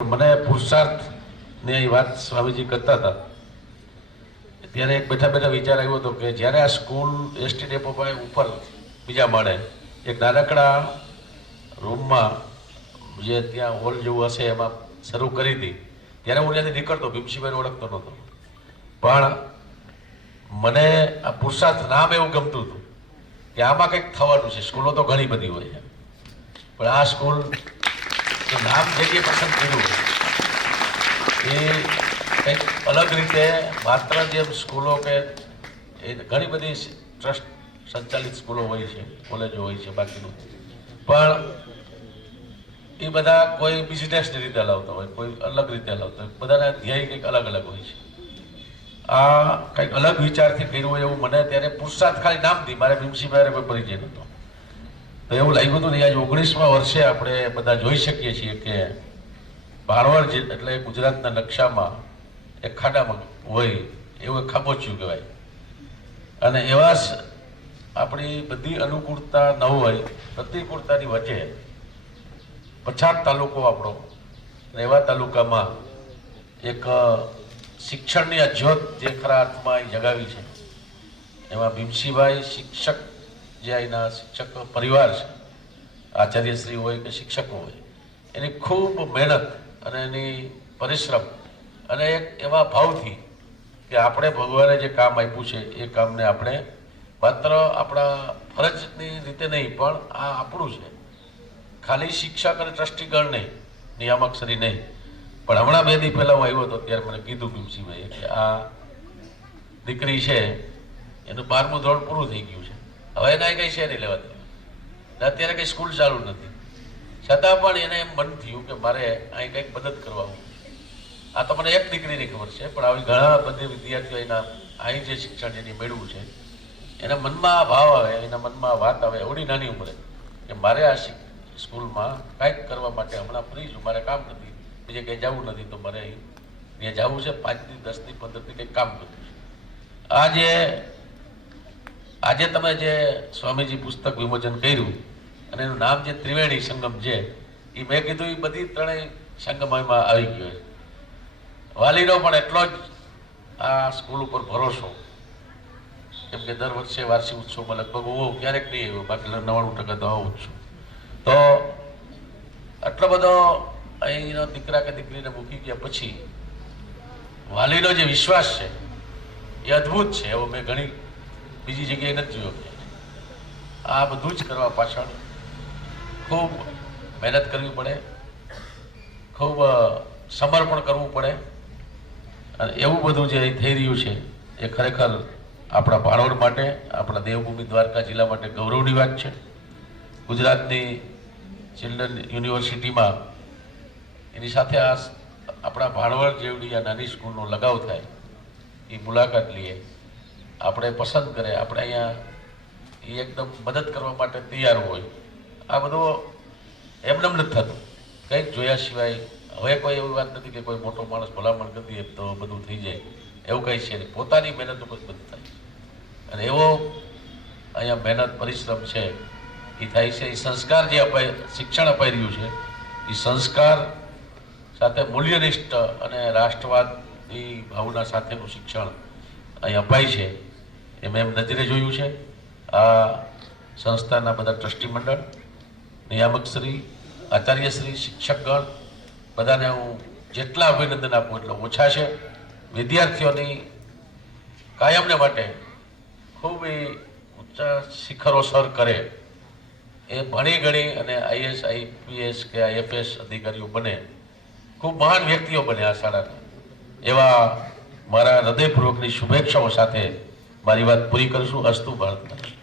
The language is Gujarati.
મને પુરુષાર્થની વાત સ્વામીજી કરતા હતા ત્યારે એક બેઠા બેઠા વિચાર આવ્યો હતો કે જ્યારે આ સ્કૂલ એસટી ડેપો પાસે ઉપર બીજા માળે એક નાનકડા રૂમમાં જે ત્યાં હોલ જેવું હશે એમાં શરૂ કરી હતી ત્યારે હું ત્યાંથી નીકળતો ભીમસિંહભાઈને ઓળખતો નહોતો, પણ મને આ પુરુષાર્થ નામ એવું ગમતું હતું કે આમાં કંઈક થવાનું છે. સ્કૂલો તો ઘણી બધી હોય છે, પણ આ સ્કૂલ નામ જે પસંદ કર્યું એ કંઈક અલગ રીતે માત્ર જેમ સ્કૂલો કે એ ઘણી બધી ટ્રસ્ટ સંચાલિત સ્કૂલો હોય છે, કોલેજો હોય છે, બાકીનું પણ એ બધા કોઈ બિઝનેસની રીતે હલાવતા હોય, કોઈ અલગ રીતે હલાવતા હોય, બધાના ધ્યેય કંઈક અલગ અલગ હોય છે. આ કંઈક અલગ વિચારથી કર્યું હોય એવું મને ત્યારે પુરુષાર્થ ખાલી નામથી, મારે ભીમસિંહભાઈ કોઈ પરિચય નહોતો, તો એવું લાગ્યું હતું ને આજ 19મા વર્ષે આપણે બધા જોઈ શકીએ છીએ કે ભાણવડ એટલે ગુજરાતના નકશામાં એક ખાડામાં હોય એવું એક ખાબોચિયું કહેવાય, અને એવા આપણી બધી અનુકૂળતા ન હોય, પ્રતિકૂળતાની વચ્ચે પછાત તાલુકો આપણો, એવા તાલુકામાં એક શિક્ષણની આ જ્યોત જે ખરા અર્થમાં જગાવી છે, એમાં ભીમસિંહભાઈ શિક્ષક જે અહીંના શિક્ષક પરિવાર છે, આચાર્યશ્રી હોય કે શિક્ષકો હોય, એની ખૂબ મહેનત અને એની પરિશ્રમ અને એક એવા ભાવથી કે આપણે ભગવાને જે કામ આપ્યું છે એ કામને આપણે માત્ર આપણા ફરજની રીતે નહીં, પણ આ આપણું છે, ખાલી શિક્ષક અને ટ્રસ્ટીગણ નહીં, નિયામકશ્રી નહીં. પણ હમણાં 2 દી પહેલાં હું આવ્યો હતો ત્યારે મને કીધું ભીમસિંહભાઈએ કે આ દીકરી છે એનું 12મું ધોરણ પૂરું થઈ ગયું છે, હવે એના કંઈ છે નહીં લેવાતી, અત્યારે કંઈ સ્કૂલ ચાલુ નથી, છતાં પણ એને એમ મન થયું કે મારે અહીં કંઈક મદદ કરવા. આ તો મને એક દીકરીની ખબર છે, પણ આવી ઘણા બધી વિદ્યાર્થીઓ એના અહીં જે શિક્ષણ જેની મેળવું છે એના મનમાં ભાવ આવે, એના મનમાં વાત આવે એવડી નાની ઉંમરે કે મારે આ સ્કૂલમાં કાંઈક કરવા માટે હમણાં ફ્રી છું, મારે કામ નથી, બીજે કંઈ જવું નથી, તો મારે અહીં જવું છે, 5 દી 10 દી 15 દી કંઈક કામ કરવું છે. આજે તમે જે સ્વામીજી પુસ્તક વિમોચન કર્યું અને એનું નામ જે ત્રિવેણી સંગમ છે, એ મેં કીધું એ બધી ત્રણેય સંગમમાં આવી ગયો છે. વાલીનો પણ એટલો જ આ સ્કૂલ ઉપર ભરોસો, કેમ કે દર વર્ષે વાર્ષિક ઉત્સવમાં લગભગ હું ક્યારેક નહીં આવ્યો, બાકી 99% તો આવું જ છું. તો આટલો બધો અહીંનો દીકરા કે દીકરીને મૂકી ગયા પછી વાલીનો જે વિશ્વાસ છે એ અદ્ભુત છે, એવો મેં ઘણી બીજી જગ્યાએ નથી જોયો. આ બધું જ કરવા પાછળ ખૂબ મહેનત કરવી પડે, ખૂબ સમર્પણ કરવું પડે, અને એવું બધું જે થઈ રહ્યું છે એ ખરેખર આપણા ભાણવડ માટે, આપણા દેવભૂમિ દ્વારકા જિલ્લા માટે ગૌરવની વાત છે. ગુજરાતની ચિલ્ડ્રન યુનિવર્સિટીમાં એની સાથે આ આપણા ભાણવડ જેવડી આ નાની સ્કૂલનો લગાવ થાય, એ મુલાકાત લઈએ, આપણે પસંદ કરે, આપણે અહીંયા એ એકદમ મદદ કરવા માટે તૈયાર હોય. આ બધું એમને નથી થતું, કંઈક જોયા સિવાય. હવે કોઈ એવી વાત નથી કે કોઈ મોટો માણસ ભલામણ કરી દે તો બધું થઈ જાય, એવું કંઈ છે નહીં. પોતાની મહેનત ઉપર બધું થાય, અને એવો અહીંયા મહેનત પરિશ્રમ છે એ થાય છે. એ સંસ્કાર જે અપાય, શિક્ષણ અપાઈ રહ્યું છે, એ સંસ્કાર સાથે મૂલ્યનિષ્ઠ અને રાષ્ટ્રવાદની ભાવના સાથેનું શિક્ષણ અહીં અપાય છે, એ મેં નજરે જોયું છે. આ સંસ્થાના બધા ટ્રસ્ટી મંડળ, નિયામકશ્રી, આચાર્યશ્રી, શિક્ષકગણ બધાને હું જેટલા અભિનંદન આપું એટલો ઓછા છે. વિદ્યાર્થીઓની કાયમને માટે ખૂબ એ ઊંચા શિખરો સર કરે, એ ભણી ગણી અને IAS, IPS કે IFS અધિકારીઓ બને, ખૂબ મહાન વ્યક્તિઓ બને આ શાળાના. એવા મારા હૃદયપૂર્વકની શુભેચ્છાઓ સાથે મારી વાત પૂરી કરીશું. અસ્તુ ભારત.